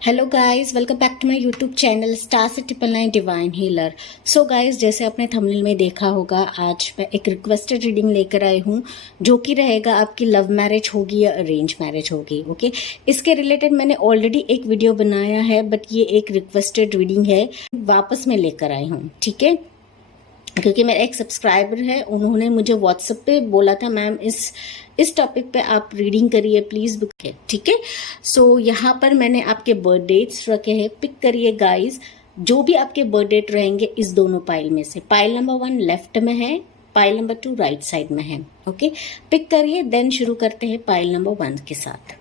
Hello guys, welcome back to my YouTube channel star से 999 divine healer. So guys, जैसे आपने thumbnail में देखा होगा, आज मैं एक रिक्वेस्टेड रीडिंग लेकर आई हूँ जो कि रहेगा आपकी लव मैरिज होगी या अरेंज मैरिज होगी। ओके, इसके रिलेटेड मैंने ऑलरेडी एक वीडियो बनाया है, बट ये एक रिक्वेस्टेड रीडिंग है, वापस मैं लेकर आई हूँ। ठीक है, क्योंकि मेरा एक सब्सक्राइबर है, उन्होंने मुझे व्हाट्सएप पे बोला था मैम इस टॉपिक पे आप रीडिंग करिए प्लीज बुक है। ठीक है, सो यहाँ पर मैंने आपके बर्थ डेट्स रखे हैं, पिक करिए गाइस। जो भी आपके बर्थ डेट रहेंगे इस दोनों पाइल में से, पाइल नंबर 1 लेफ्ट में है, पाइल नंबर 2 राइट साइड में है। ओके, पिक करिए, देन शुरू करते हैं पाइल नंबर 1 के साथ।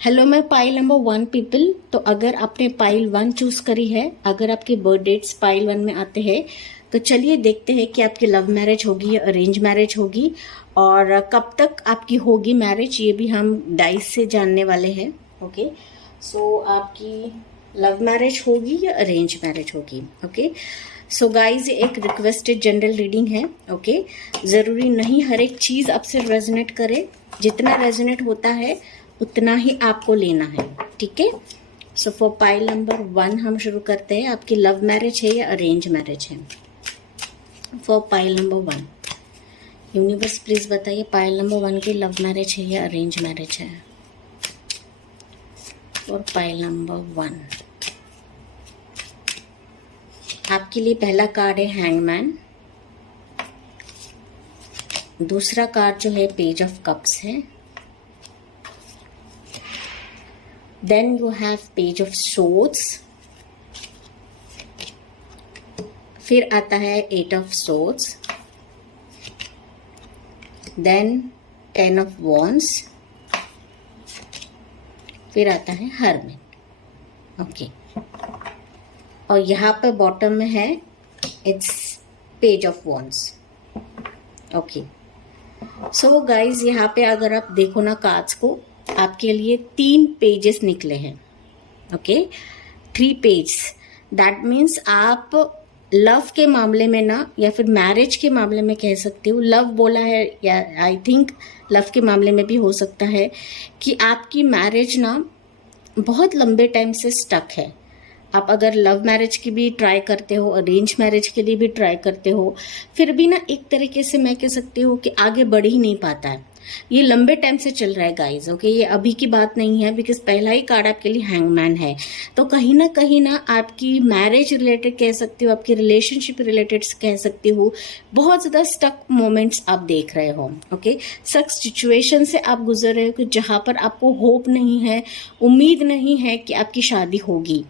हेलो, मैं पाइल नंबर 1 पीपल। तो अगर आपने पाइल 1 चूज करी है, अगर आपके बर्थ डेट्स पाइल 1 में आते हैं, तो चलिए देखते हैं कि आपकी लव मैरिज होगी या अरेंज मैरिज होगी, और कब तक आपकी होगी मैरिज, ये भी हम डाइस से जानने वाले हैं। ओके, सो आपकी लव मैरिज होगी या अरेंज मैरिज होगी। ओके, सो गाइज, एक रिक्वेस्टेड जनरल रीडिंग है। ओके, जरूरी नहीं हर एक चीज आपसे रेजोनेट करे, जितना रेजोनेट होता है उतना ही आपको लेना है। ठीक है, सो फॉर पाइल नंबर 1 हम शुरू करते हैं। आपकी लव मैरिज है या अरेंज मैरिज है? For pile number 1 universe please बताइए, पाइल नंबर 1 की लव मैरिज है या अरेंज मैरिज है? फॉर पाइल नंबर 1 आपके लिए पहला कार्ड है हैंगमैन, दूसरा कार्ड जो है पेज ऑफ कप्स है, then you have page of swords, फिर आता है 8 of swords, then 10 of wands, फिर आता है hermit। ओके, और यहाँ पे बॉटम में है it's page of wands। Okay, so guys, यहाँ पे अगर आप देखो ना कार्ड्स को, आपके लिए 3 पेजेस निकले हैं। ओके, 3 पेज, दैट मीन्स आप लव के मामले में ना, या फिर मैरिज के मामले में कह सकते हो, लव बोला है या आई थिंक लव के मामले में भी हो सकता है कि आपकी मैरिज ना बहुत लंबे टाइम से स्टक है। आप अगर लव मैरिज की भी ट्राई करते हो, अरेंज मैरिज के लिए भी ट्राई करते हो, फिर भी ना एक तरीके से मैं कह सकती हूँ कि आगे बढ़ ही नहीं पाता है। ये लंबे टाइम से चल रहा है गाइज। ओके, ये अभी की बात नहीं है, बिकॉज पहला ही कार्ड आपके लिए हैंगमैन है। तो कहीं ना आपकी मैरिज रिलेटेड कह सकती हो, आपकी रिलेशनशिप रिलेटेड कह सकती हो, बहुत ज्यादा स्टक मोमेंट्स आप देख रहे हो। ओके, स्टक सिचुएशन से आप गुजर रहे हो कि जहां पर आपको होप नहीं है, उम्मीद नहीं है कि आपकी शादी होगी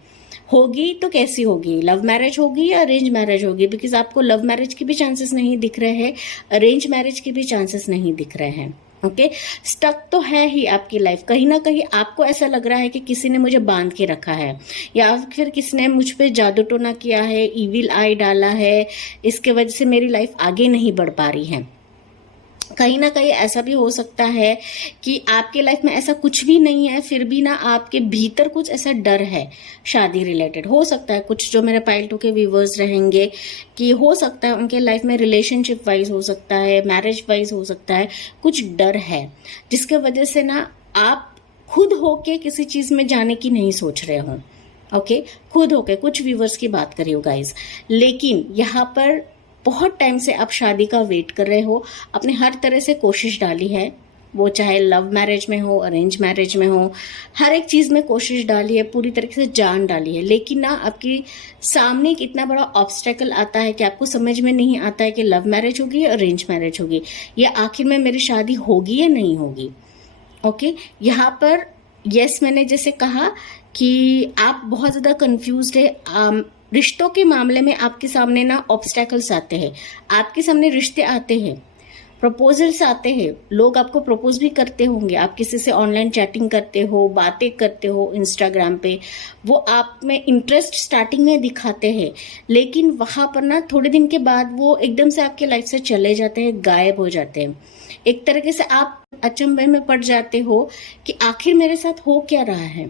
तो कैसी होगी, लव मैरिज होगी या अरेंज मैरिज होगी, बिकॉज आपको लव मैरिज के भी चांसेस नहीं दिख रहे हैं, अरेंज मैरिज के भी चांसेस नहीं दिख रहे हैं। ओके, स्टक तो है ही आपकी लाइफ। कहीं ना कहीं आपको ऐसा लग रहा है कि किसी ने मुझे बांध के रखा है, या फिर किसी ने मुझ पे जादू टोना किया है, इविल आई डाला है, इसके वजह से मेरी लाइफ आगे नहीं बढ़ पा रही है। कहीं ना कहीं ऐसा भी हो सकता है कि आपके लाइफ में ऐसा कुछ भी नहीं है, फिर भी ना आपके भीतर कुछ ऐसा डर है शादी रिलेटेड। हो सकता है कुछ जो मेरे पाइल 2 के व्यूवर्स रहेंगे कि हो सकता है उनके लाइफ में रिलेशनशिप वाइज हो सकता है, मैरिज वाइज हो सकता है, कुछ डर है जिसके वजह से ना आप खुद होके किसी चीज में जाने की नहीं सोच रहे हो। ओके, खुद होके, कुछ व्यूवर्स की बात करियो गाइज। लेकिन यहाँ पर बहुत टाइम से आप शादी का वेट कर रहे हो, आपने हर तरह से कोशिश डाली है, वो चाहे लव मैरिज में हो, अरेंज मैरिज में हो, हर एक चीज में कोशिश डाली है, पूरी तरीके से जान डाली है, लेकिन ना आपकी सामने एक इतना बड़ा ऑब्स्टेकल आता है कि आपको समझ में नहीं आता है कि लव मैरिज होगी या अरेंज मैरिज होगी, या आखिर में मेरी शादी होगी या नहीं होगी। ओके, यहाँ पर यस, मैंने जैसे कहा कि आप बहुत ज्यादा कंफ्यूज्ड है। रिश्तों के मामले में आपके सामने ना ऑब्स्टेकल्स आते हैं, आपके सामने रिश्ते आते हैं, प्रपोजल्स आते हैं, लोग आपको प्रपोज भी करते होंगे, आप किसी से ऑनलाइन चैटिंग करते हो, बातें करते हो इंस्टाग्राम पे, वो आप में इंटरेस्ट स्टार्टिंग में दिखाते हैं, लेकिन वहां पर ना थोड़े दिन के बाद वो एकदम से आपके लाइफ से चले जाते हैं, गायब हो जाते हैं। एक तरीके से आप अचंभे में पड़ जाते हो कि आखिर मेरे साथ हो क्या रहा है।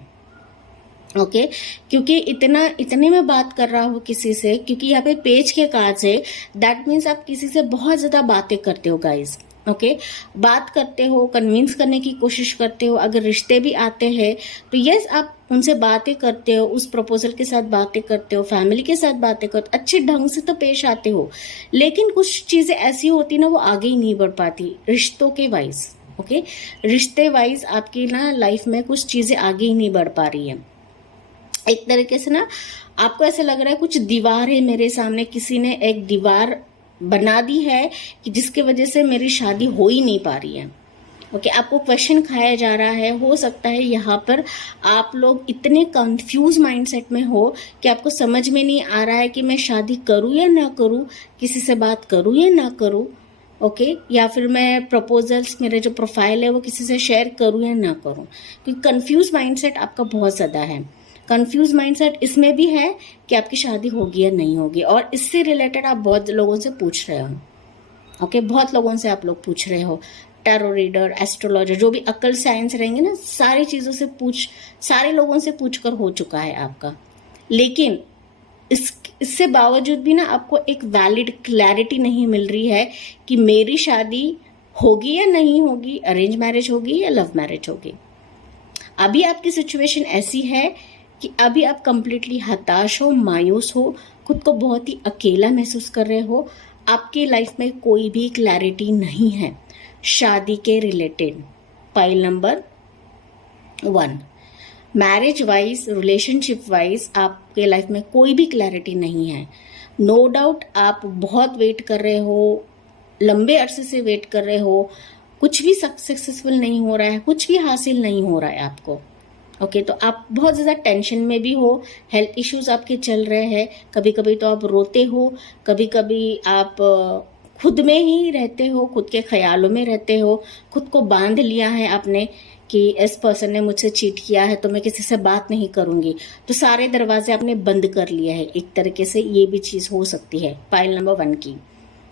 ओके, क्योंकि इतने में बात कर रहा हूँ किसी से, क्योंकि यहाँ पे पेज के कार्ड्स है, दैट मीन्स आप किसी से बहुत ज्यादा बातें करते हो गाइज। ओके बात करते हो, कन्विंस करने की कोशिश करते हो। अगर रिश्ते भी आते हैं तो यस आप उनसे बातें करते हो, उस प्रपोजल के साथ बातें करते हो, फैमिली के साथ बातें करते हो, अच्छे ढंग से तो पेश आते हो, लेकिन कुछ चीजें ऐसी होती ना वो आगे ही नहीं बढ़ पाती रिश्तों के वाइज। ओके रिश्ते वाइज आपकी ना लाइफ में कुछ चीजें आगे ही नहीं बढ़ पा रही है। एक तरीके से ना आपको ऐसा लग रहा है कुछ दीवार है मेरे सामने, किसी ने एक दीवार बना दी है कि जिसके वजह से मेरी शादी हो ही नहीं पा रही है। ओके आपको क्वेश्चन खाया जा रहा है। हो सकता है यहाँ पर आप लोग इतने कंफ्यूज माइंडसेट में हो कि आपको समझ में नहीं आ रहा है कि मैं शादी करूँ या ना करूँ, किसी से बात करूँ या ना करूँ। ओके या फिर मैं प्रपोजल्स मेरे जो प्रोफाइल है वो किसी से शेयर करूँ या ना करूँ, क्योंकि कंफ्यूज माइंडसेट आपका बहुत ज़्यादा है। कंफ्यूज माइंडसेट इसमें भी है कि आपकी शादी होगी या नहीं होगी, और इससे रिलेटेड आप बहुत लोगों से पूछ रहे हो। ओके बहुत लोगों से आप लोग पूछ रहे हो, टैरो रीडर, एस्ट्रोलॉजर, जो भी अकल साइंस रहेंगे ना, सारी चीज़ों से सारे लोगों से पूछकर हो चुका है आपका। लेकिन इससे बावजूद भी ना आपको एक वैलिड क्लैरिटी नहीं मिल रही है कि मेरी शादी होगी या नहीं होगी, अरेंज मैरिज होगी या लव मैरिज होगी। अभी आपकी सिचुएशन ऐसी है कि अभी आप कंप्लीटली हताश हो, मायूस हो, खुद को बहुत ही अकेला महसूस कर रहे हो। आपकी लाइफ में कोई भी क्लैरिटी नहीं है शादी के related. Pile number 1, marriage wise, relationship wise आपके लाइफ में कोई भी क्लैरिटी नहीं है। नो डाउट आप बहुत वेट कर रहे हो, लंबे अरसे से वेट कर रहे हो, कुछ भी सक्सेसफुल नहीं हो रहा है, कुछ भी हासिल नहीं हो रहा है आपको। ओके तो आप बहुत ज़्यादा टेंशन में भी हो, हेल्थ इश्यूज आपके चल रहे हैं, कभी कभी तो आप रोते हो, कभी कभी आप खुद में ही रहते हो, खुद के ख्यालों में रहते हो, खुद को बांध लिया है आपने कि इस पर्सन ने मुझसे चीट किया है तो मैं किसी से बात नहीं करूंगी, तो सारे दरवाजे आपने बंद कर लिया है। एक तरीके से ये भी चीज़ हो सकती है पाइल नंबर 1 की।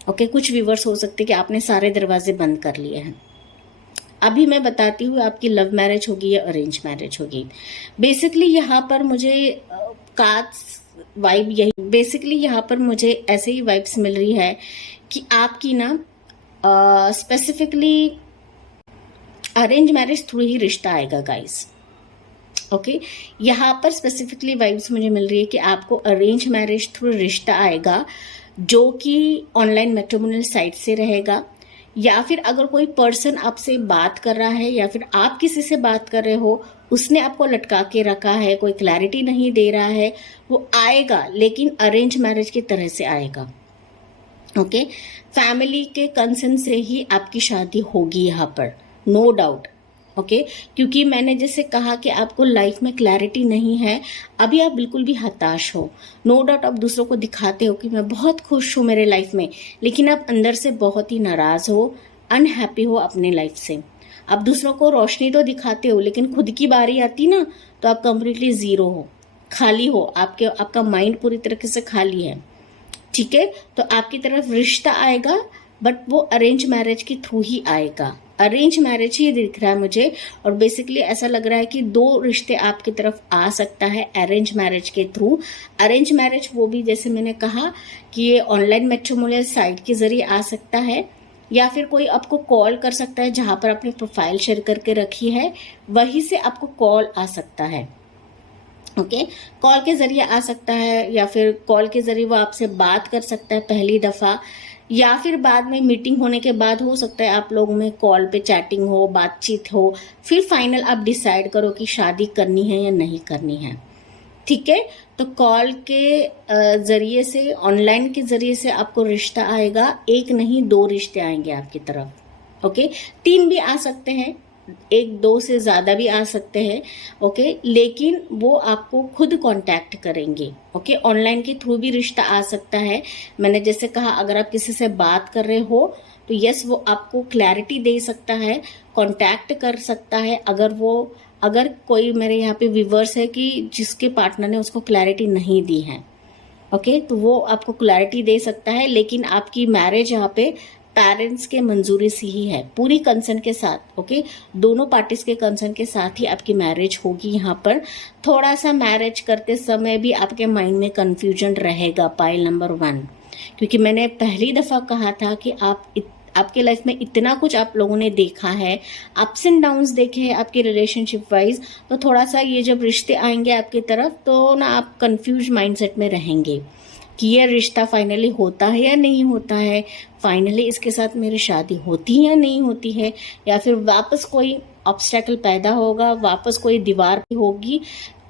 ओके कुछ व्यूवर्स हो सकते हैं कि आपने सारे दरवाजे बंद कर लिए हैं। अभी मैं बताती हूँ आपकी लव मैरिज होगी या अरेंज मैरिज होगी। बेसिकली यहाँ पर मुझे कार्ड्स वाइब यही, बेसिकली यहाँ पर मुझे ऐसे ही वाइब्स मिल रही है कि आपकी ना स्पेसिफिकली अरेंज मैरिज थ्रू ही रिश्ता आएगा गाइस। ओके यहाँ पर स्पेसिफिकली वाइब्स मुझे मिल रही है कि आपको अरेंज मैरिज थ्रू रिश्ता आएगा, जो कि ऑनलाइन मैट्रिमोनियल साइट से रहेगा, या फिर अगर कोई पर्सन आपसे बात कर रहा है या फिर आप किसी से बात कर रहे हो, उसने आपको लटका के रखा है, कोई क्लैरिटी नहीं दे रहा है, वो आएगा लेकिन अरेंज मैरिज की तरह से आएगा। ओके फैमिली के कंसर्न से ही आपकी शादी होगी यहाँ पर, नो डाउट। ओके क्योंकि मैंने जैसे कहा कि आपको लाइफ में क्लैरिटी नहीं है, अभी आप बिल्कुल भी हताश हो। नो डाउट आप दूसरों को दिखाते हो कि मैं बहुत खुश हूँ मेरे लाइफ में, लेकिन आप अंदर से बहुत ही नाराज हो, अनहैप्पी हो अपने लाइफ से। आप दूसरों को रोशनी तो दिखाते हो, लेकिन खुद की बारी आती ना तो आप कंप्लीटली जीरो हो, खाली हो, आपका माइंड पूरी तरीके से खाली है। ठीक है तो आपकी तरफ रिश्ता आएगा, बट वो अरेंज मैरिज के थ्रू ही आएगा। अरेंज मैरिज ही दिख रहा है मुझे, और बेसिकली ऐसा लग रहा है कि 2 रिश्ते आपकी तरफ आ सकता है अरेंज मैरिज के थ्रू। अरेंज मैरिज वो भी जैसे मैंने कहा कि ये ऑनलाइन मैट्रिमोनियल साइट के जरिए आ सकता है, या फिर कोई आपको कॉल कर सकता है, जहां पर आपने प्रोफाइल शेयर करके रखी है वहीं से आपको कॉल आ सकता है। ओके कॉल के जरिए आ सकता है, या फिर कॉल के जरिए वो आपसे बात कर सकता है पहली दफा, या फिर बाद में मीटिंग होने के बाद हो सकता है आप लोगों में कॉल पे चैटिंग हो, बातचीत हो, फिर फाइनल आप डिसाइड करो कि शादी करनी है या नहीं करनी है। ठीक है तो कॉल के जरिए से, ऑनलाइन के जरिए से आपको रिश्ता आएगा, एक नहीं 2 रिश्ते आएंगे आपकी तरफ। ओके 3 भी आ सकते हैं, 1-2 से ज़्यादा भी आ सकते हैं। ओके लेकिन वो आपको खुद कांटेक्ट करेंगे। ओके ऑनलाइन के थ्रू भी रिश्ता आ सकता है। मैंने जैसे कहा अगर आप किसी से बात कर रहे हो तो यस वो आपको क्लैरिटी दे सकता है, कांटेक्ट कर सकता है। अगर कोई मेरे यहाँ पे व्यूवर्स है कि जिसके पार्टनर ने उसको क्लैरिटी नहीं दी है, ओके तो वो आपको क्लैरिटी दे सकता है, लेकिन आपकी मैरिज यहाँ पे पेरेंट्स के मंजूरी से ही है, पूरी कंसर्न के साथ। ओके दोनों पार्टीज के कंसर्न के साथ ही आपकी मैरिज होगी। यहाँ पर थोड़ा सा मैरिज करते समय भी आपके माइंड में कंफ्यूजन रहेगा पाइल नंबर 1, क्योंकि मैंने पहली दफा कहा था कि आपके लाइफ में इतना कुछ आप लोगों ने देखा है, अप्स एंड डाउन्स देखे हैं आपके रिलेशनशिप वाइज, तो थोड़ा सा ये जब रिश्ते आएंगे आपकी तरफ तो ना आप कंफ्यूज माइंडसेट में रहेंगे कि ये रिश्ता फाइनली होता है या नहीं होता है, फाइनली इसके साथ मेरी शादी होती है या नहीं होती है, या फिर वापस कोई ऑब्स्टेकल पैदा होगा, वापस कोई दीवार होगी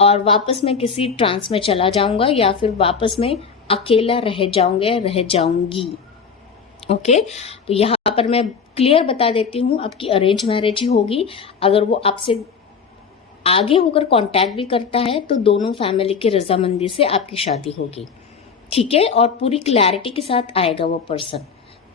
और वापस मैं किसी ट्रांस में चला जाऊंगा, या फिर वापस मैं अकेला रह जाऊंगा, रह जाऊंगी। ओके, तो यहाँ पर मैं क्लियर बता देती हूँ, आपकी अरेंज मैरिज ही होगी। अगर वो आपसे आगे होकर कांटेक्ट भी करता है तो दोनों फैमिली की रजामंदी से आपकी शादी होगी, ठीक है। और पूरी क्लैरिटी के साथ आएगा वो पर्सन,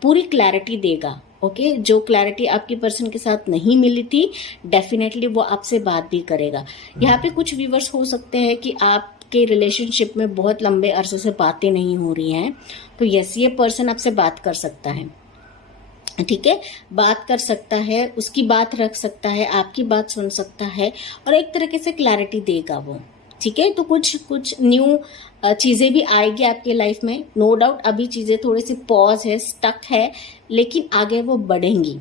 पूरी क्लैरिटी देगा। ओके, जो क्लैरिटी आपकी पर्सन के साथ नहीं मिली थी, डेफिनेटली वो आपसे बात भी करेगा। यहाँ पे कुछ व्यूअर्स हो सकते हैं कि आपके रिलेशनशिप में बहुत लंबे अरसे से बातें नहीं हो रही हैं, तो यस, ये पर्सन आपसे बात कर सकता है, ठीक है, बात कर सकता है, उसकी बात रख सकता है, आपकी बात सुन सकता है और एक तरीके से क्लैरिटी देगा वो, ठीक है। तो कुछ न्यू चीज़ें भी आएगी आपके लाइफ में, नो डाउट। अभी चीज़ें थोड़ी सी पॉज है, स्टक है, लेकिन आगे वो बढ़ेंगी।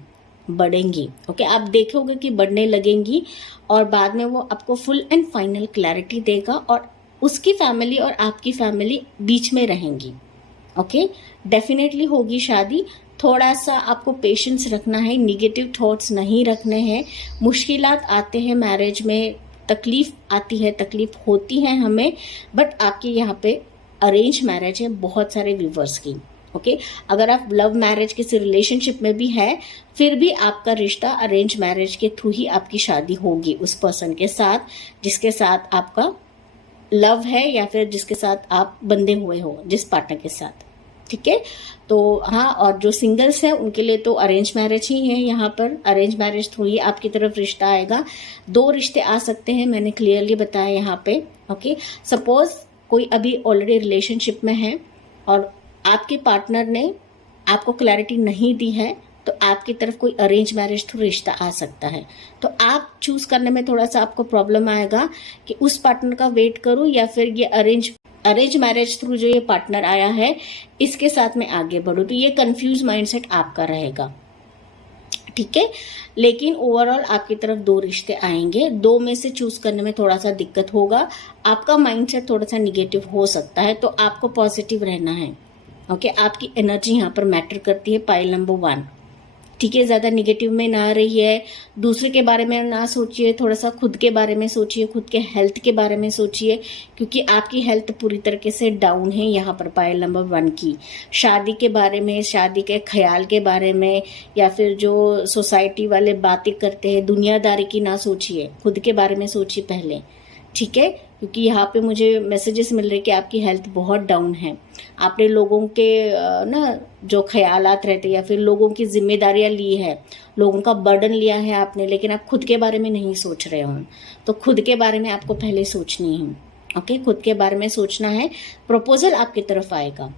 ओके, आप देखोगे कि बढ़ने लगेंगी और बाद में वो आपको फुल एंड फाइनल क्लैरिटी देगा और उसकी फैमिली और आपकी फैमिली बीच में रहेंगी। ओके, डेफिनेटली होगी शादी। थोड़ा सा आपको पेशेंस रखना है, निगेटिव थॉट्स नहीं रखने हैं। मुश्किलात आते हैं मैरिज में, तकलीफ आती है, तकलीफ होती है हमें, बट आपके यहाँ पे अरेंज मैरिज है बहुत सारे व्यूवर्स की। ओके, अगर आप लव मैरिज किसी रिलेशनशिप में भी है, फिर भी आपका रिश्ता अरेंज मैरिज के थ्रू ही आपकी शादी होगी उस पर्सन के साथ जिसके साथ आपका लव है या फिर जिसके साथ आप बंधे हुए हो, जिस पार्टनर के साथ, ठीक है। तो हाँ, और जो सिंगल्स हैं उनके लिए तो अरेंज मैरिज ही है। यहाँ पर अरेंज मैरिज थ्रू ही आपकी तरफ रिश्ता आएगा। 2 रिश्ते आ सकते हैं, मैंने क्लियरली बताया यहाँ पे। ओके, सपोज कोई अभी ऑलरेडी रिलेशनशिप में है और आपके पार्टनर ने आपको क्लैरिटी नहीं दी है, तो आपकी तरफ कोई अरेंज मैरिज थ्रू रिश्ता आ सकता है। तो आप चूज करने में थोड़ा सा आपको प्रॉब्लम आएगा कि उस पार्टनर का वेट करूं या फिर ये अरेंज मैरिज थ्रू जो ये पार्टनर आया है इसके साथ में आगे बढ़ूं। तो ये कंफ्यूज माइंडसेट आपका रहेगा, ठीक है। लेकिन ओवरऑल आपकी तरफ 2 रिश्ते आएंगे, 2 में से चूज करने में थोड़ा सा दिक्कत होगा, आपका माइंडसेट थोड़ा सा निगेटिव हो सकता है, तो आपको पॉजिटिव रहना है। ओके, आपकी एनर्जी यहाँ पर मैटर करती है, पाइल नंबर 1, ठीक है। ज्यादा निगेटिव में ना रही है, दूसरे के बारे में ना सोचिए, थोड़ा सा खुद के बारे में सोचिए, खुद के हेल्थ के बारे में सोचिए, क्योंकि आपकी हेल्थ पूरी तरीके से डाउन है यहाँ पर पाइल नंबर 1 की। शादी के बारे में, शादी के ख्याल के बारे में, या फिर जो सोसाइटी वाले बातें करते हैं दुनियादारी की ना सोचिए, खुद के बारे में सोचिए पहले, ठीक है। क्योंकि यहाँ पे मुझे मैसेजेस मिल रहे कि आपकी हेल्थ बहुत डाउन है, आपने लोगों के ना जो ख्यालात रहते या फिर लोगों की जिम्मेदारियां ली है, लोगों का बर्डन लिया है आपने, लेकिन आप खुद के बारे में नहीं सोच रहे हो। तो खुद के बारे में आपको पहले सोचनी है। ओके, खुद के बारे में सोचना है। प्रपोजल आपकी तरफ आएगा,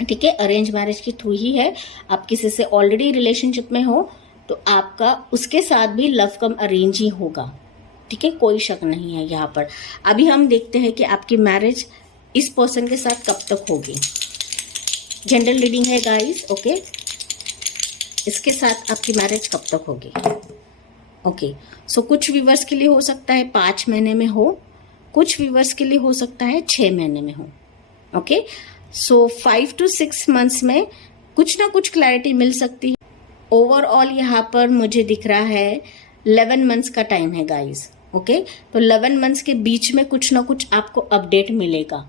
ठीक है, अरेंज मैरिज के थ्रू ही है। आप किसी से ऑलरेडी रिलेशनशिप में हो तो आपका उसके साथ भी लव कम अरेंज ही होगा, ठीक है, कोई शक नहीं है यहाँ पर। अभी हम देखते हैं कि आपकी मैरिज इस पर्सन के साथ कब तक होगी। जनरल रीडिंग है गाइस। ओके, इसके साथ आपकी मैरिज कब तक होगी। ओके, सो कुछ व्यूवर्स के लिए हो सकता है 5 महीने में हो, कुछ व्यूवर्स के लिए हो सकता है 6 महीने में हो। ओके, सो 5 to 6 मंथ्स में कुछ ना कुछ क्लैरिटी मिल सकती है। ओवरऑल यहाँ पर मुझे दिख रहा है 11 मंथ्स का टाइम है गाइस। ओके, तो 11 मंथ्स के बीच में कुछ ना कुछ आपको अपडेट मिलेगा,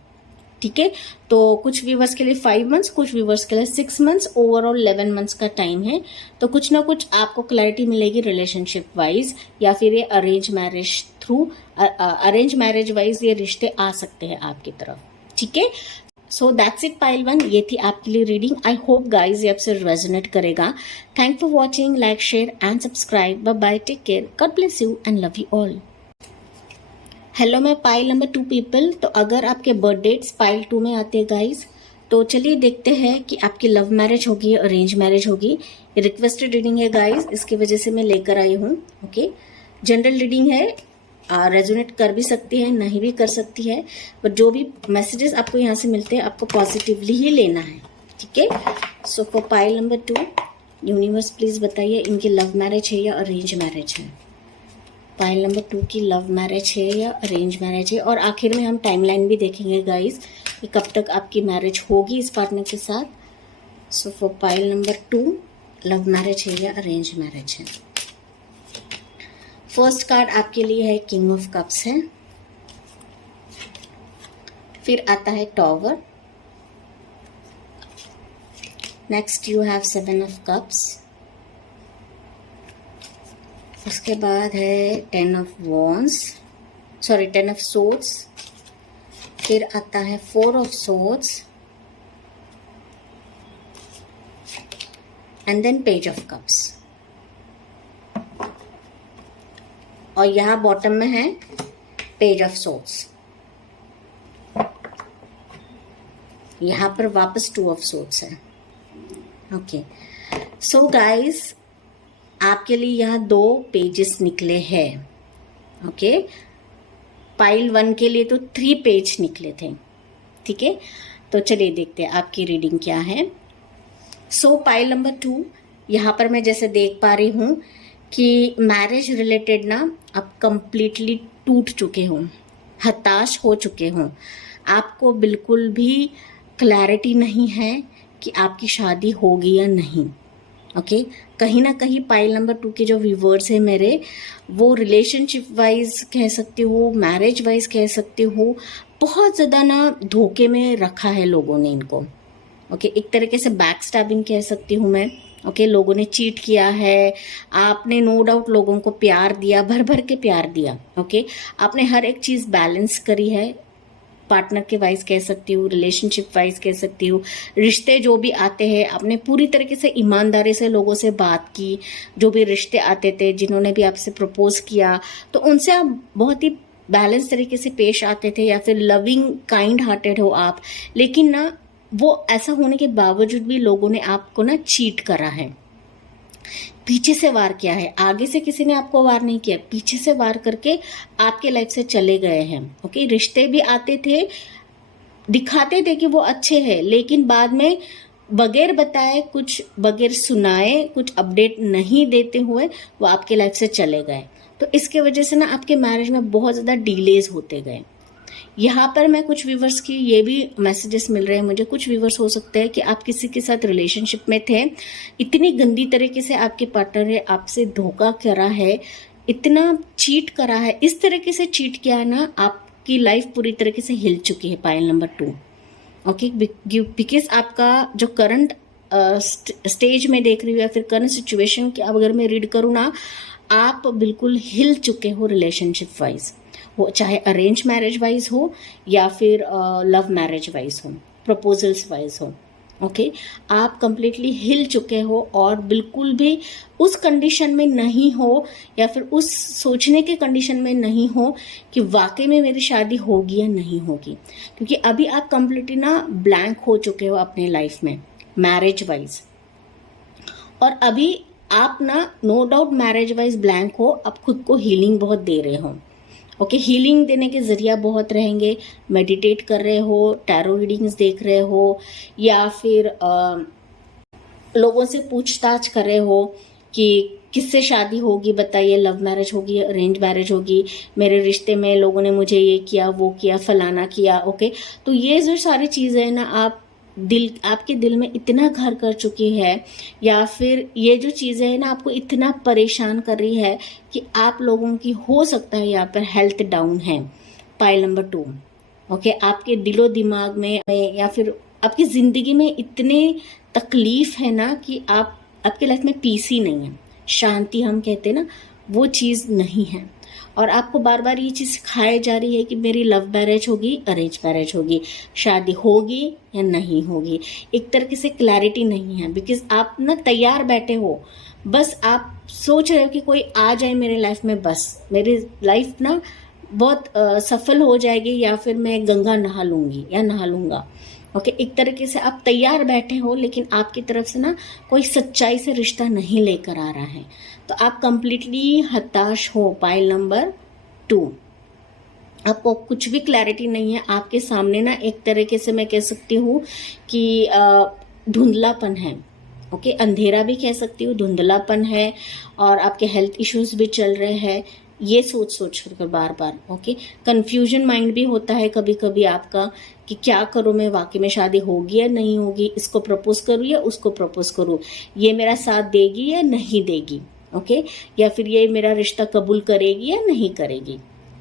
ठीक है। तो कुछ व्यूवर्स के लिए 5 मंथ्स, कुछ व्यूवर्स के लिए 6 मंथ्स, ओवरऑल 11 मंथ्स का टाइम है। तो कुछ ना कुछ आपको क्लैरिटी मिलेगी रिलेशनशिप वाइज, या फिर ये arrange marriage through, arrange marriage wise ये रिश्ते आ सकते हैं आपकी तरफ, ठीक है। सो दैट्स इट पाइल 1, ये थी आपके लिए रीडिंग। आई होप गाइज ये आपसे रेजोनेट करेगा। Thank for watching, like, share and subscribe. Bye bye, take care, God bless you and love you all. Hello, मैं पाइल नंबर 2 पीपल। तो अगर आपके बर्थ डेट्स पाइल 2 में आते हैं गाइज, तो चलिए देखते हैं कि आपकी लव मैरिज होगी या अरेंज मैरिज होगी। रिक्वेस्टेड रीडिंग है गाइज, इसकी वजह से मैं लेकर आई हूँ। ओके, जनरल रीडिंग है, रेजोनेट कर भी सकती है, नहीं भी कर सकती है, बट जो भी मैसेजेस आपको यहाँ से मिलते हैं आपको पॉजिटिवली ही लेना है, ठीक है। So for pile number 2, universe please बताइए इनकी लव मैरिज है या अरेंज मैरिज है। पाइल नंबर 2 की लव मैरिज है या अरेंज मैरिज है। और आखिर में हम टाइमलाइन भी देखेंगे गाइस कि कब तक आपकी मैरिज होगी इस पार्टनर के साथ। So for pile number 2 love marriage है या अरेंज मैरिज है। फर्स्ट कार्ड आपके लिए है किंग ऑफ कप्स है, फिर आता है tower, next you have 7 of cups, उसके बाद है 10 of wands, sorry 10 of swords, फिर आता है 4 of swords and then page of cups. और यहां बॉटम में है पेज ऑफ सोर्ड्स, यहां पर वापस 2 ऑफ सोर्ड्स है। ओके सो गाइस आपके लिए यहाँ 2 पेजेस निकले हैं। ओके पाइल 1 के लिए तो 3 पेज निकले थे, ठीक है। तो चलिए देखते हैं आपकी रीडिंग क्या है। सो पाइल नंबर 2 यहाँ पर मैं जैसे देख पा रही हूँ कि मैरिज रिलेटेड ना आप कंप्लीटली टूट चुके हो, हताश हो चुके हो, आपको बिल्कुल भी क्लैरिटी नहीं है कि आपकी शादी होगी या नहीं। ओके कहीं ना कहीं पाइल नंबर 2 के जो व्यूवर्स हैं मेरे, वो रिलेशनशिप वाइज कह सकती हूँ, मैरिज वाइज कह सकती हूँ, बहुत ज़्यादा ना धोखे में रखा है लोगों ने इनको। ओके एक तरीके से बैक स्टैबिंग कह सकती हूँ मैं। ओके लोगों ने चीट किया है, आपने नो डाउट लोगों को प्यार दिया, भर भर के प्यार दिया। ओके आपने हर एक चीज़ बैलेंस करी है, पार्टनर के वाइज कह सकती हूँ, रिलेशनशिप वाइज कह सकती हूँ, रिश्ते जो भी आते हैं आपने पूरी तरीके से ईमानदारी से लोगों से बात की। जो भी रिश्ते आते थे, जिन्होंने भी आपसे प्रपोज किया, तो उनसे आप बहुत ही बैलेंस तरीके से पेश आते थे, या फिर लविंग काइंड हार्टेड हो आप। लेकिन ना वो ऐसा होने के बावजूद भी लोगों ने आपको ना चीट करा है, पीछे से वार किया है। आगे से किसी ने आपको वार नहीं किया, पीछे से वार करके आपके लाइफ से चले गए हैं। ओके रिश्ते भी आते थे, दिखाते थे कि वो अच्छे हैं, लेकिन बाद में बगैर बताए, कुछ बगैर सुनाए, कुछ अपडेट नहीं देते हुए वो आपके लाइफ से चले गए। तो इसके वजह से ना आपके मैरिज में बहुत ज़्यादा डिलेज होते गए। यहाँ पर मैं कुछ व्यूवर्स की ये भी मैसेजेस मिल रहे हैं मुझे, कुछ व्यूवर्स हो सकते हैं कि आप किसी के साथ रिलेशनशिप में थे, इतनी गंदी तरीके से आपके पार्टनर ने आपसे धोखा करा है, इतना चीट करा है, इस तरीके से चीट किया है ना, आपकी लाइफ पूरी तरीके से हिल चुकी है पाइल नंबर 2। ओके बिकॉज आपका जो करंट स्टेज में देख रही हूँ या फिर करंट सिचुएशन की अगर मैं रीड करूँ ना, आप बिल्कुल हिल चुके हो रिलेशनशिप वाइज, वो चाहे अरेंज मैरिज वाइज हो या फिर लव मैरिज वाइज हो, प्रपोजल्स वाइज हो। ओके आप कंप्लीटली हिल चुके हो और बिल्कुल भी उस कंडीशन में नहीं हो, या फिर उस सोचने के कंडीशन में नहीं हो कि वाकई में मेरी शादी होगी या नहीं होगी, क्योंकि अभी आप कंप्लीटली ना ब्लैंक हो चुके हो अपने लाइफ में मैरिज वाइज। और अभी आप ना no doubt marriage wise blank हो, आप खुद को हीलिंग बहुत दे रहे हो। ओके हीलिंग देने के जरिया बहुत रहेंगे, मेडिटेट कर रहे हो, टैरो रीडिंग्स देख रहे हो, या फिर लोगों से पूछताछ कर रहे हो कि किससे शादी होगी बताइए, लव मैरिज होगी, अरेंज मैरिज होगी, मेरे रिश्ते में लोगों ने मुझे ये किया, वो किया, फलाना किया। ओके तो ये जो सारी चीज़ें हैं ना, आपके दिल में इतना घर कर चुकी है, या फिर ये जो चीज़ें हैं ना आपको इतना परेशान कर रही है कि आप लोगों की हो सकता है यहाँ पर हेल्थ डाउन है। पाइल नंबर 2 ओके आपके दिलो दिमाग में या फिर आपकी ज़िंदगी में इतने तकलीफ है ना कि आपके लाइफ में पीस ही नहीं है, शांति हम कहते हैं ना, वो चीज़ नहीं है। और आपको बार बार ये चीज़ सिखाई जा रही है कि मेरी लव मैरिज होगी, अरेंज मैरिज होगी, शादी होगी या नहीं होगी। एक तरीके से क्लैरिटी नहीं है, बिकॉज आप ना तैयार बैठे हो, बस आप सोच रहे हो कि कोई आ जाए मेरे लाइफ में, बस मेरी लाइफ ना बहुत सफल हो जाएगी, या फिर मैं गंगा नहा लूँगी या नहा लूँगा। ओके एक तरीके से आप तैयार बैठे हो, लेकिन आपकी तरफ से ना कोई सच्चाई से रिश्ता नहीं लेकर आ रहा है, तो आप कंप्लीटली हताश हो। पाइल नंबर 2 आपको कुछ भी क्लैरिटी नहीं है, आपके सामने ना एक तरीके से मैं कह सकती हूँ कि धुंधलापन है, ओके, अंधेरा भी कह सकती हूँ, धुंधलापन है और आपके हेल्थ इश्यूज भी चल रहे हैं, ये सोच सोच कर बार बार। ओके, कंफ्यूजन माइंड भी होता है कभी कभी आपका कि क्या करूँ मैं, वाकई में शादी होगी या नहीं होगी, इसको प्रपोज करूँ या उसको प्रपोज करूँ, ये मेरा साथ देगी या नहीं देगी, ओके, या फिर ये मेरा रिश्ता कबूल करेगी या नहीं करेगी।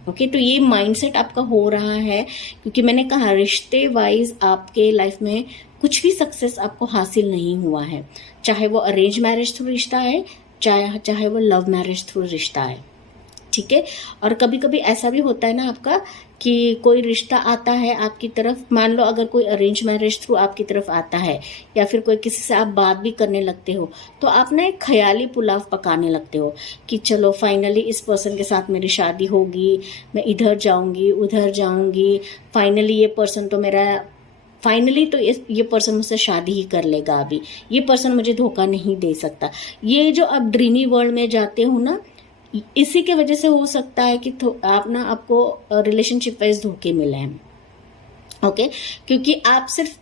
ओके, तो ये माइंडसेट आपका हो रहा है, क्योंकि मैंने कहा रिश्ते वाइज आपके लाइफ में कुछ भी सक्सेस आपको हासिल नहीं हुआ है, चाहे वो अरेंज मैरिज थ्रू रिश्ता है, चाहे वो लव मैरिज थ्रू रिश्ता है। ठीक है, और कभी कभी ऐसा भी होता है ना आपका कि कोई रिश्ता आता है आपकी तरफ, मान लो अगर कोई अरेंज मैरिज थ्रू आपकी तरफ आता है या फिर कोई किसी से आप बात भी करने लगते हो, तो आप ना एक ख्याली पुलाव पकाने लगते हो कि चलो फाइनली इस पर्सन के साथ मेरी शादी होगी, मैं इधर जाऊंगी उधर जाऊंगी, फाइनली ये पर्सन तो मेरा, फाइनली तो ये पर्सन मुझसे शादी ही कर लेगा, अभी ये पर्सन मुझे धोखा नहीं दे सकता। ये जो आप ड्रीमी वर्ल्ड में जाते हो ना, इसी के वजह से हो सकता है कि आप ना आपको रिलेशनशिप वाइज धोखे मिले हैं। ओके, क्योंकि आप सिर्फ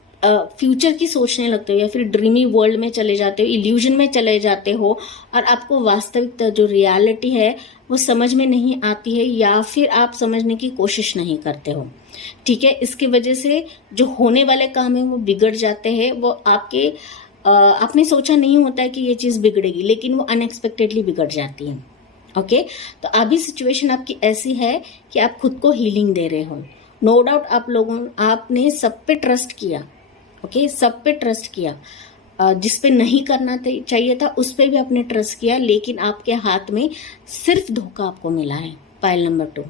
फ्यूचर की सोचने लगते हो या फिर ड्रीमी वर्ल्ड में चले जाते हो, इल्यूजन में चले जाते हो, और आपको वास्तविकता जो रियलिटी है वो समझ में नहीं आती है या फिर आप समझने की कोशिश नहीं करते हो। ठीक है, इसकी वजह से जो होने वाले काम है वो बिगड़ जाते हैं, वो आपने सोचा नहीं होता है कि ये चीज़ बिगड़ेगी, लेकिन वो अनएक्सपेक्टेडली बिगड़ जाती है। ओके, तो अभी सिचुएशन आपकी ऐसी है कि आप खुद को हीलिंग दे रहे हो। नो डाउट आपने सब पे ट्रस्ट किया, ओके, सब पे ट्रस्ट किया, जिस पे नहीं करना चाहिए था उस पे भी आपने ट्रस्ट किया, लेकिन आपके हाथ में सिर्फ धोखा आपको मिला है। Pile number 2।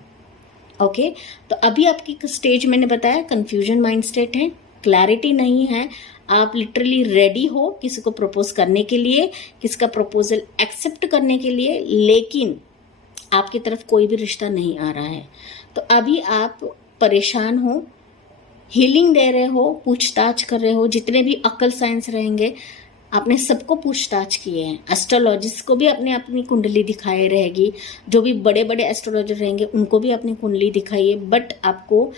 ओके, तो अभी आपकी स्टेज मैंने बताया कंफ्यूजन माइंड स्टेट है, क्लैरिटी नहीं है, आप लिटरली रेडी हो किसी को प्रपोज करने के लिए, किसी का प्रपोजल एक्सेप्ट करने के लिए, लेकिन आपकी तरफ कोई भी रिश्ता नहीं आ रहा है। तो अभी आप परेशान हो, हीलिंग दे रहे हो, पूछताछ कर रहे हो, जितने भी अकल साइंस रहेंगे आपने सबको पूछताछ किए हैं, एस्ट्रोलॉजिस्ट को भी अपने अपनी कुंडली दिखाई रहेगी, जो भी बड़े बड़े एस्ट्रोलॉजर रहेंगे उनको भी अपनी कुंडली दिखाइए, बट आपको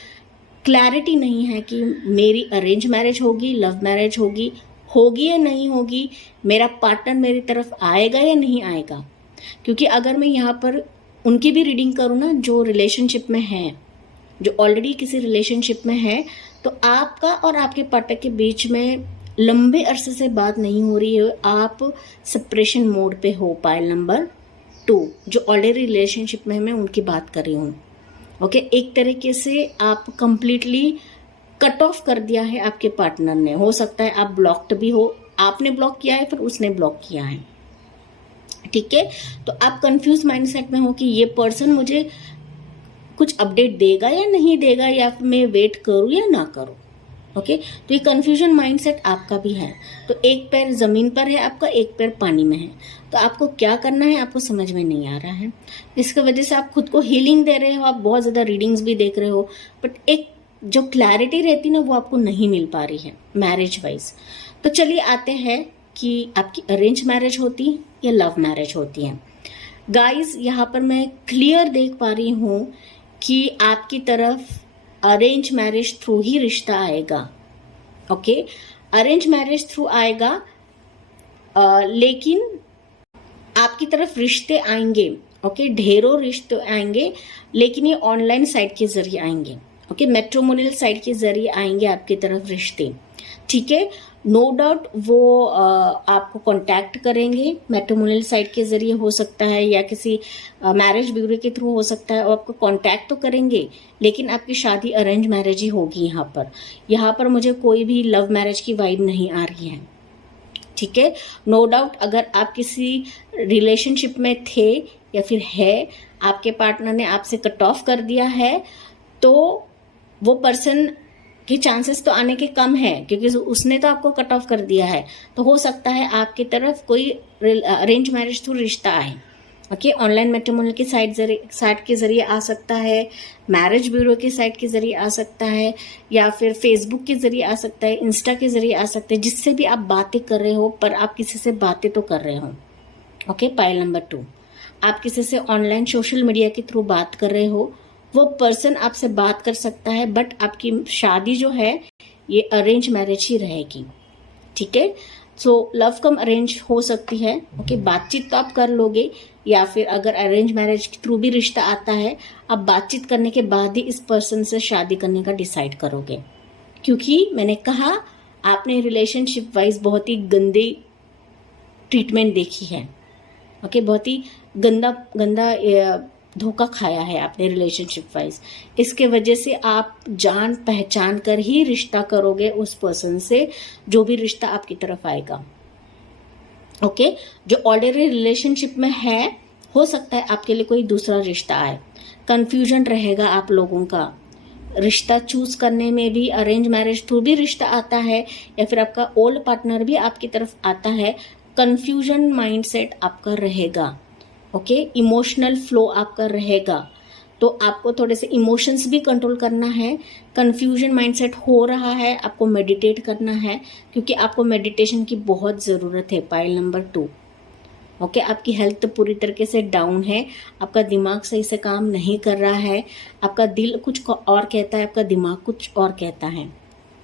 क्लैरिटी नहीं है कि मेरी अरेंज मैरिज होगी, लव मैरिज होगी या नहीं होगी, मेरा पार्टनर मेरी तरफ आएगा या नहीं आएगा। क्योंकि अगर मैं यहाँ पर उनकी भी रीडिंग करूँ ना जो रिलेशनशिप में है, जो ऑलरेडी किसी रिलेशनशिप में है, तो आपका और आपके पार्टनर के बीच में लंबे अरसे से बात नहीं हो रही है, आप सेपरेशन मोड पे हो। पाइल नंबर 2 जो ऑलरेडी रिलेशनशिप में है, मैं उनकी बात कर रही हूँ। ओके, एक तरीके से आप कंप्लीटली कट ऑफ कर दिया है आपके पार्टनर ने। हो सकता है आप ब्लॉक्ड भी हो, आपने ब्लॉक किया है फिर उसने ब्लॉक किया है। ठीक है, तो आप कंफ्यूज माइंडसेट में हो कि ये पर्सन मुझे कुछ अपडेट देगा या नहीं देगा, या मैं वेट करूं या ना करूं। ओके, तो ये कंफ्यूजन माइंडसेट आपका भी है। तो एक पैर जमीन पर है आपका, एक पैर पानी में है, तो आपको क्या करना है आपको समझ में नहीं आ रहा है। इसकी वजह से आप खुद को हीलिंग दे रहे हो, आप बहुत ज्यादा रीडिंग्स भी देख रहे हो, बट एक जो क्लैरिटी रहती ना वो आपको नहीं मिल पा रही है मैरिज वाइज। तो चलिए आते हैं कि आपकी अरेंज मैरिज होती है या लव मैरिज होती है। गाइज, यहाँ पर मैं क्लियर देख पा रही हूँ कि आपकी तरफ अरेंज मैरिज थ्रू ही रिश्ता आएगा। ओके, अरेंज मैरिज थ्रू आएगा, लेकिन आपकी तरफ रिश्ते आएंगे। ओके, ढेरों रिश्ते आएंगे, लेकिन ये ऑनलाइन साइट के जरिए आएंगे। ओके, मैट्रिमोनियल साइट के जरिए आएंगे आपकी तरफ रिश्ते। ठीक है, नो डाउट वो आपको कांटेक्ट करेंगे, मैट्रिमोनियल साइट के जरिए हो सकता है या किसी मैरिज ब्यूरो के थ्रू हो सकता है, और आपको कांटेक्ट तो करेंगे, लेकिन आपकी शादी अरेंज मैरिज ही होगी। यहाँ पर मुझे कोई भी लव मैरिज की वाइब नहीं आ रही है। ठीक है, नो डाउट अगर आप किसी रिलेशनशिप में थे या फिर है, आपके पार्टनर ने आपसे कट ऑफ कर दिया है, तो वो पर्सन के चांसेस तो आने के कम है, क्योंकि उसने तो आपको कट ऑफ कर दिया है। तो हो सकता है आपकी तरफ कोई अरेंज मैरिज थ्रू रिश्ता आए। ओके, ऑनलाइन मैट्रिमोनियल की साइट के जरिए आ सकता है, मैरिज ब्यूरो की साइट के जरिए आ सकता है, या फिर फेसबुक के जरिए आ सकता है, इंस्टा के जरिए आ सकता है, जिससे भी आप बातें कर रहे हो, पर आप किसी से बातें तो कर रहे हो। ओके, पाइल नंबर 2 आप किसी से ऑनलाइन सोशल मीडिया के थ्रू बात कर रहे हो, वो पर्सन आपसे बात कर सकता है, बट आपकी शादी जो है ये अरेंज मैरिज ही रहेगी। ठीक है, सो लव कम अरेंज हो सकती है। ओके, बातचीत तो आप कर लोगे, या फिर अगर अरेंज मैरिज के थ्रू भी रिश्ता आता है, आप बातचीत करने के बाद ही इस पर्सन से शादी करने का डिसाइड करोगे। क्योंकि मैंने कहा आपने रिलेशनशिप वाइज बहुत ही गंदी ट्रीटमेंट देखी है। ओके, बहुत ही गंदा धोखा खाया है आपने रिलेशनशिप वाइज। इसके वजह से आप जान पहचान कर ही रिश्ता करोगे उस पर्सन से, जो भी रिश्ता आपकी तरफ आएगा। ओके, जो ऑलरेडी रिलेशनशिप में है, हो सकता है आपके लिए कोई दूसरा रिश्ता आए। कंफ्यूजन रहेगा आप लोगों का रिश्ता चूज करने में भी। अरेंज मैरिज थ्रू भी रिश्ता आता है, या फिर आपका ओल्ड पार्टनर भी आपकी तरफ आता है। कंफ्यूजन माइंडसेट आपका रहेगा। ओके, इमोशनल फ्लो आपका रहेगा, तो आपको थोड़े से इमोशंस भी कंट्रोल करना है। कंफ्यूजन माइंडसेट हो रहा है, आपको मेडिटेट करना है, क्योंकि आपको मेडिटेशन की बहुत ज़रूरत है। Pile number 2। ओके, आपकी हेल्थ पूरी तरीके से डाउन है, आपका दिमाग सही से काम नहीं कर रहा है, आपका दिल कुछ और कहता है, आपका दिमाग कुछ और कहता है।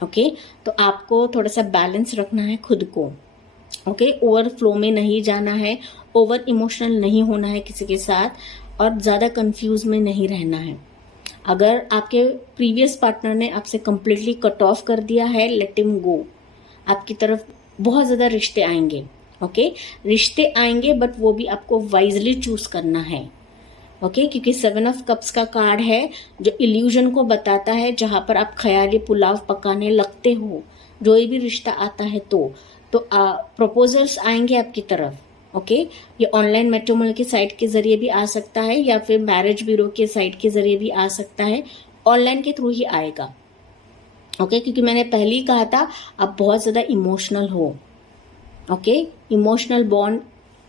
ओके, तो आपको थोड़ा सा बैलेंस रखना है खुद को। ओके, ओवर फ्लो में नहीं जाना है, ओवर इमोशनल नहीं होना है किसी के साथ, और ज़्यादा कंफ्यूज में नहीं रहना है। अगर आपके प्रीवियस पार्टनर ने आपसे कंप्लीटली कट ऑफ कर दिया है, लेट हिम गो। आपकी तरफ बहुत ज़्यादा रिश्ते आएंगे। ओके, रिश्ते आएंगे, बट वो भी आपको वाइजली चूज करना है। ओके, क्योंकि 7 ऑफ कप्स का कार्ड है जो इल्यूजन को बताता है, जहां पर आप ख्याली पुलाव पकाने लगते हो जो भी रिश्ता आता है। तो प्रपोजल्स आएंगे आपकी तरफ। ओके, ये ऑनलाइन मैट्रिमोनी की साइट के जरिए भी आ सकता है, या फिर मैरिज ब्यूरो के साइट के जरिए भी आ सकता है। ऑनलाइन के थ्रू ही आएगा। ओके, क्योंकि मैंने पहले ही कहा था आप बहुत ज़्यादा इमोशनल हो। ओके, इमोशनल बॉन्ड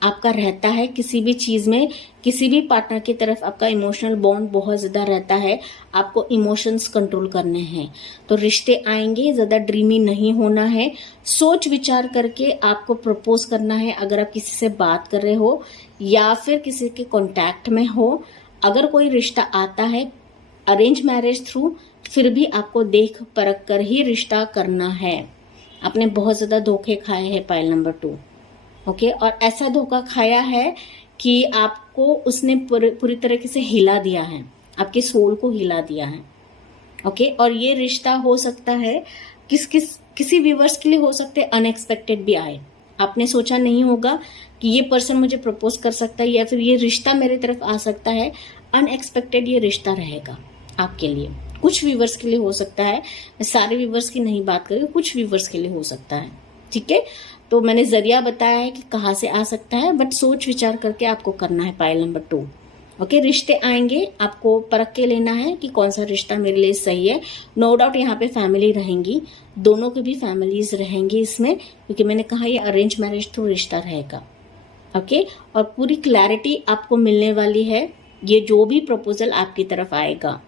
आपका रहता है किसी भी चीज़ में, किसी भी पार्टनर की तरफ आपका इमोशनल बॉन्ड बहुत ज़्यादा रहता है। आपको इमोशंस कंट्रोल करने हैं। तो रिश्ते आएंगे, ज़्यादा ड्रीमी नहीं होना है, सोच विचार करके आपको प्रपोज करना है। अगर आप किसी से बात कर रहे हो या फिर किसी के कॉन्टैक्ट में हो, अगर कोई रिश्ता आता है अरेंज मैरिज थ्रू, फिर भी आपको देख परख कर ही रिश्ता करना है। आपने बहुत ज़्यादा धोखे खाए हैं, पाइल नंबर 2। ओके, और ऐसा धोखा खाया है कि आपको उसने पूरी तरीके से हिला दिया है, आपके सोल को हिला दिया है। ओके, और ये रिश्ता हो सकता है किसी व्यूअर्स के लिए हो सकते हैं अनएक्सपेक्टेड भी आए। आपने सोचा नहीं होगा कि ये पर्सन मुझे प्रपोज कर सकता है, या फिर ये रिश्ता मेरे तरफ आ सकता है। अनएक्सपेक्टेड ये रिश्ता रहेगा आपके लिए। कुछ व्यूअर्स के लिए हो सकता है, मैं सारे व्यूअर्स की नहीं बात कर रही हूँ, कुछ व्यूअर्स के लिए हो सकता है। ठीक है, तो मैंने जरिया बताया है कि कहाँ से आ सकता है, बट सोच विचार करके आपको करना है। Pile number 2। ओके, रिश्ते आएंगे, आपको परख के लेना है कि कौन सा रिश्ता मेरे लिए सही है। नो डाउट यहाँ पे फैमिली रहेंगी, दोनों की भी फैमिलीज रहेंगी इसमें, क्योंकि मैंने कहा ये अरेंज मैरिज थ्रू रिश्ता रहेगा। ओके, और पूरी क्लैरिटी आपको मिलने वाली है, ये जो भी प्रपोजल आपकी तरफ आएगा।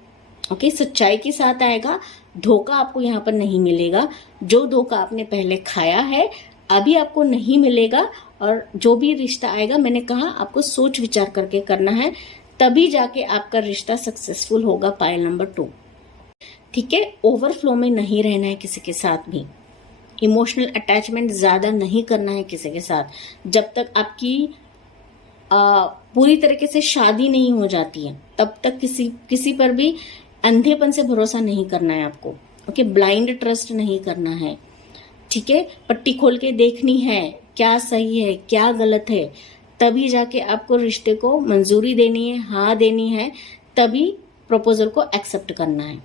ओके, सच्चाई के साथ आएगा, धोखा आपको यहाँ पर नहीं मिलेगा। जो धोखा आपने पहले खाया है अभी आपको नहीं मिलेगा, और जो भी रिश्ता आएगा, मैंने कहा आपको सोच विचार करके करना है, तभी जाके आपका रिश्ता सक्सेसफुल होगा। Pile number 2। ठीक है, ओवरफ्लो में नहीं रहना है किसी के साथ भी, इमोशनल अटैचमेंट ज्यादा नहीं करना है किसी के साथ। जब तक आपकी पूरी तरीके से शादी नहीं हो जाती है, तब तक किसी पर भी अंधेपन से भरोसा नहीं करना है आपको। ओके, ब्लाइंड ट्रस्ट नहीं करना है। ठीक है, पट्टी खोल के देखनी है क्या सही है क्या गलत है, तभी जाके आपको रिश्ते को मंजूरी देनी है, हाँ देनी है, तभी प्रपोजल को एक्सेप्ट करना है।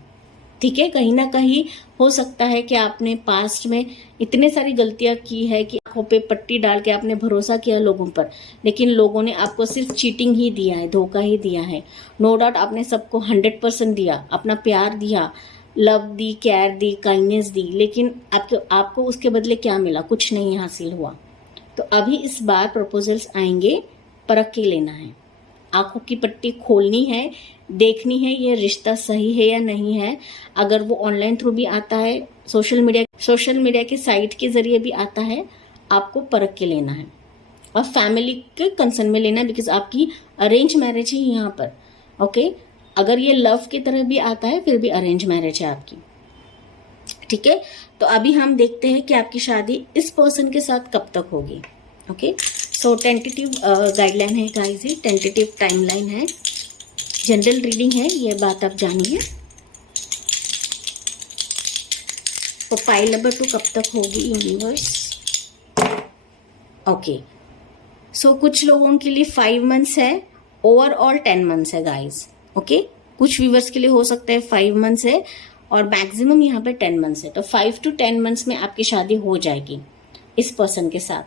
ठीक है, कहीं ना कहीं हो सकता है कि आपने पास्ट में इतने सारी गलतियां की है कि आंखों पे पट्टी डाल के आपने भरोसा किया लोगों पर, लेकिन लोगों ने आपको सिर्फ चीटिंग ही दिया है, धोखा ही दिया है। नो डाउट आपने सबको 100% दिया, अपना प्यार दिया, love the, care the, kindness दी, लेकिन आपको उसके बदले क्या मिला? कुछ नहीं हासिल हुआ। तो अभी इस बार प्रपोजल्स आएंगे, परख के लेना है, आंखों की पट्टी खोलनी है, देखनी है ये रिश्ता सही है या नहीं है। अगर वो ऑनलाइन थ्रू भी आता है, सोशल मीडिया की साइट के जरिए भी आता है, आपको परख के लेना है और फैमिली के कंसर्न में लेना है, बिकॉज आपकी अरेंज मैरिज है यहाँ पर। ओके, अगर ये लव की तरह भी आता है फिर भी अरेंज मैरिज है आपकी। ठीक है, तो अभी हम देखते हैं कि आपकी शादी इस पर्सन के साथ कब तक होगी। ओके, सो टेंटेटिव गाइडलाइन है गाइस, ये टेंटेटिव टाइमलाइन है, जनरल रीडिंग है, ये बात आप जानिए। तो पाइल नंबर 2 कब तक होगी यूनिवर्स। ओके, सो कुछ लोगों के लिए 5 मंथ्स है, ओवरऑल 10 मंथ्स है गाइस। ओके, कुछ व्यूवर्स के लिए हो सकता है 5 मंथ्स है और मैक्सिमम यहाँ पे 10 मंथ्स है। तो 5 to 10 मंथ्स में आपकी शादी हो जाएगी इस पर्सन के साथ,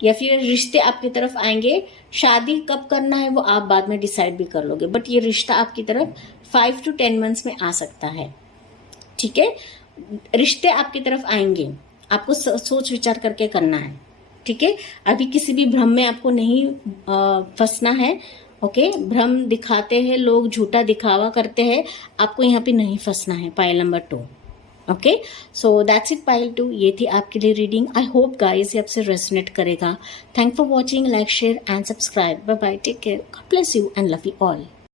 या फिर रिश्ते आपकी तरफ आएंगे। शादी कब करना है वो आप बाद में डिसाइड भी कर लोगे, बट ये रिश्ता आपकी तरफ 5 to 10 मंथ्स में आ सकता है। ठीक है, रिश्ते आपकी तरफ आएंगे, आपको सोच विचार करके करना है। ठीक है, अभी किसी भी भ्रम में आपको नहीं फंसना है। ओके, भ्रम दिखाते हैं लोग, झूठा दिखावा करते हैं, आपको यहाँ पे नहीं फंसना है। Pile number 2। Okay, so that's it pile 2, ये थी आपके लिए रीडिंग। आई होप गाइस ये आपसे रेजोनेट करेगा। Thank for watching, like share and subscribe. Bye bye, take care, God bless you and love you all.